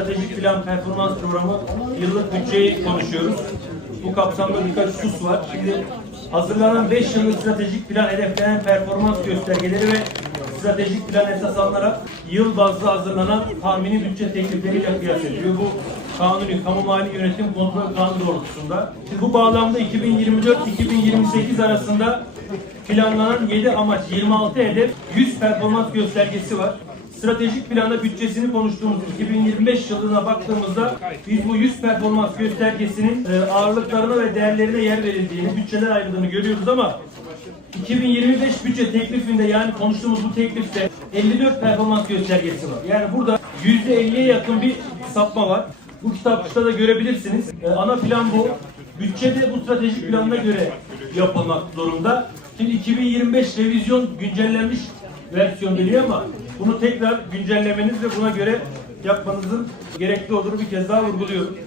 stratejik plan performans programı yıllık bütçeyi konuşuyoruz. Bu kapsamda birkaç husus var. Şimdi hazırlanan 5 yıllık stratejik plan hedeflenen performans göstergeleri ve stratejik plan esas alınarak yıl bazlı hazırlanan tahmini bütçe teklifleriyle kıyas ediliyor. Bu kanuni kamu mali yönetim kontrol kanunu doğrultusunda. Şimdi bu bağlamda 2024-2028 arasında planlanan 7 amaç 26 hedef 100 performans göstergesi var. Stratejik planda bütçesini konuştuğumuz 2025 yılına baktığımızda biz bu 100 performans göstergesinin e, ağırlıklarına ve değerlerine yer verildiğini, bütçeler ayrıldığını görüyoruz ama 2025 bütçe teklifinde yani konuştuğumuz bu teklifte 54 performans göstergesi var. Yani burada %50'ye yakın bir sapma var. Bu kitapçıda da görebilirsiniz. E, ana plan bu. Bütçe de bu stratejik planına göre yapılmak zorunda. Şimdi 2025 revizyon güncellenmiş versiyon geliyor ama bunu tekrar güncellemeniz ve buna göre yapmanızın gerekli olduğunu bir kez daha vurguluyorum.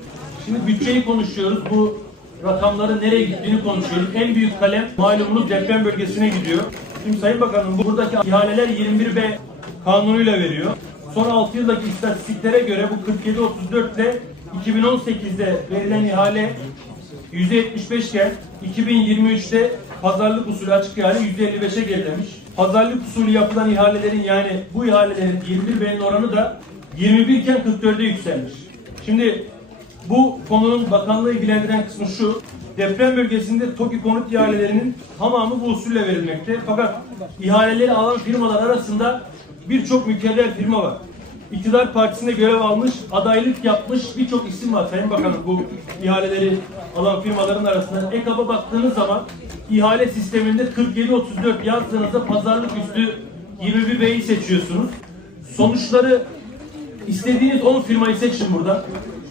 Şimdi bütçeyi konuşuyoruz. Bu rakamların nereye gittiğini konuşuyoruz. En büyük kalem malumunuz deprem bölgesine gidiyor. Şimdi Sayın Bakanım buradaki ihaleler 21B kanunuyla veriyor. Son 6 yıldaki istatistiklere göre bu 47-34 ile 2018'de verilen ihale %75 iken 2023'te pazarlık usulü açık ihale %55'e gerilemiş. Pazarlık usulü yapılan ihalelerin yani bu ihalelerin 21 beyin oranı da 21 iken 44'e yükselmiş. Şimdi bu konunun bakanlığı ilgilendiren kısmı şu. Deprem bölgesinde TOKİ konut ihalelerinin tamamı bu usulle verilmekte. Fakat ihaleleri alan firmalar arasında birçok mükerrer firma var. İktidar Partisi'nde görev almış, adaylık yapmış birçok isim var Sayın Bakanım bu ihaleleri alan firmaların arasında. EKAB'a baktığınız zaman ihale sisteminde 47-34 yazdığınızda pazarlık üstü 21 B'yi seçiyorsunuz. Sonuçları istediğiniz 10 firmayı seçin burada.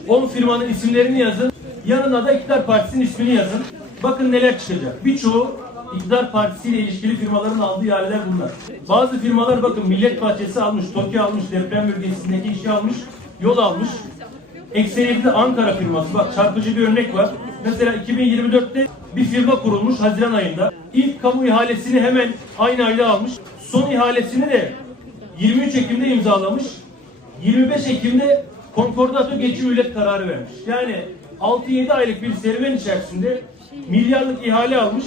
10 firmanın isimlerini yazın. Yanına da İktidar Partisi'nin ismini yazın. Bakın neler çıkacak. Birçoğu İktidar Partisi ile ilişkili firmaların aldığı ihaleler bunlar. Bazı firmalar bakın Millet Bahçesi almış, TOKİ almış, deprem bölgesindeki işi almış, yol almış. Ekseriyeti Ankara firması. Bak çarpıcı bir örnek var. Mesela 2024'te bir firma kurulmuş Haziran ayında. İlk kamu ihalesini hemen aynı ayda almış. Son ihalesini de 23 Ekim'de imzalamış. 25 Ekim'de konkordato geçici ücret kararı vermiş. Yani 6-7 aylık bir serüven içerisinde milyarlık ihale almış.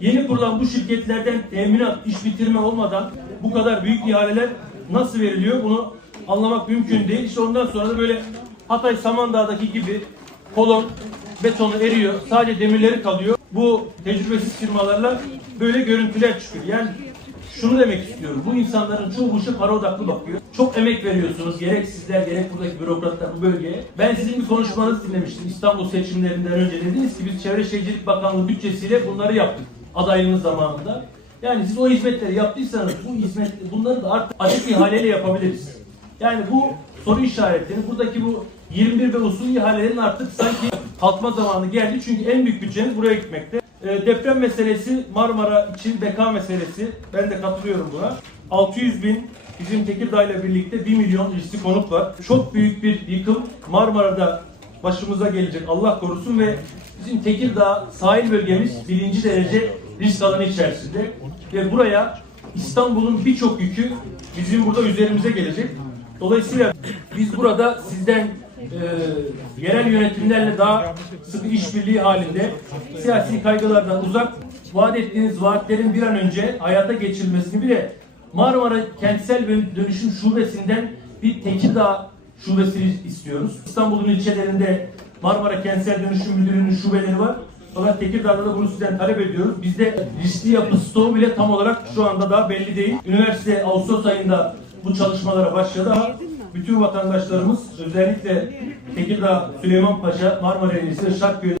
Yeni kurulan bu şirketlerden teminat, iş bitirme olmadan bu kadar büyük ihaleler nasıl veriliyor bunu anlamak mümkün değil. İşte ondan sonra da böyle Hatay Samandağ'daki gibi kolon, betonu eriyor. Sadece demirleri kalıyor. Bu tecrübesiz firmalarla böyle görüntüler çıkıyor. Yani şunu demek istiyorum. Bu insanların çoğu bu işe para odaklı bakıyor. Çok emek veriyorsunuz. Gerek sizler gerek buradaki bürokratlar bu bölgeye. Ben sizin bir konuşmanızı dinlemiştim. İstanbul seçimlerinden önce dediniz ki biz Çevre Şehircilik Bakanlığı bütçesiyle bunları yaptık. Adaylığınız zamanında. Yani siz o hizmetleri yaptıysanız bu hizmet bunları da artık açık ihaleyle yapabiliriz. Yani bu soru işaretleri buradaki bu 21 ve usul ihalelerin artık sanki kalkma zamanı geldi. Çünkü en büyük bütçeniz buraya gitmekte. E, deprem meselesi Marmara için beka meselesi. Ben de katılıyorum buna. 600 bin bizim Tekirdağ ile birlikte 1 milyon riskli konut var. Çok büyük bir yıkım Marmara'da başımıza gelecek Allah korusun ve bizim Tekirdağ sahil bölgemiz birinci derece risk alanı içerisinde ve buraya İstanbul'un birçok yükü bizim burada üzerimize gelecek. Dolayısıyla biz burada sizden e, yerel yönetimlerle daha sıkı işbirliği halinde siyasi kaygılardan uzak vaat ettiğiniz vaatlerin bir an önce hayata geçirilmesini bir de Marmara Kentsel Dönüşüm Şubesi'nden bir Tekirdağ şubesini istiyoruz. İstanbul'un ilçelerinde Marmara Kentsel Dönüşüm Müdürlüğü'nün şubeleri var. Fakat Tekirdağ'da da bunu sizden talep ediyoruz. Bizde riskli yapı stoğu bile tam olarak şu anda daha belli değil. Üniversite Ağustos ayında bu çalışmalara başladı bütün vatandaşlarımız özellikle Tekirdağ, Süleymanpaşa, Marmara Enisi, Şarköy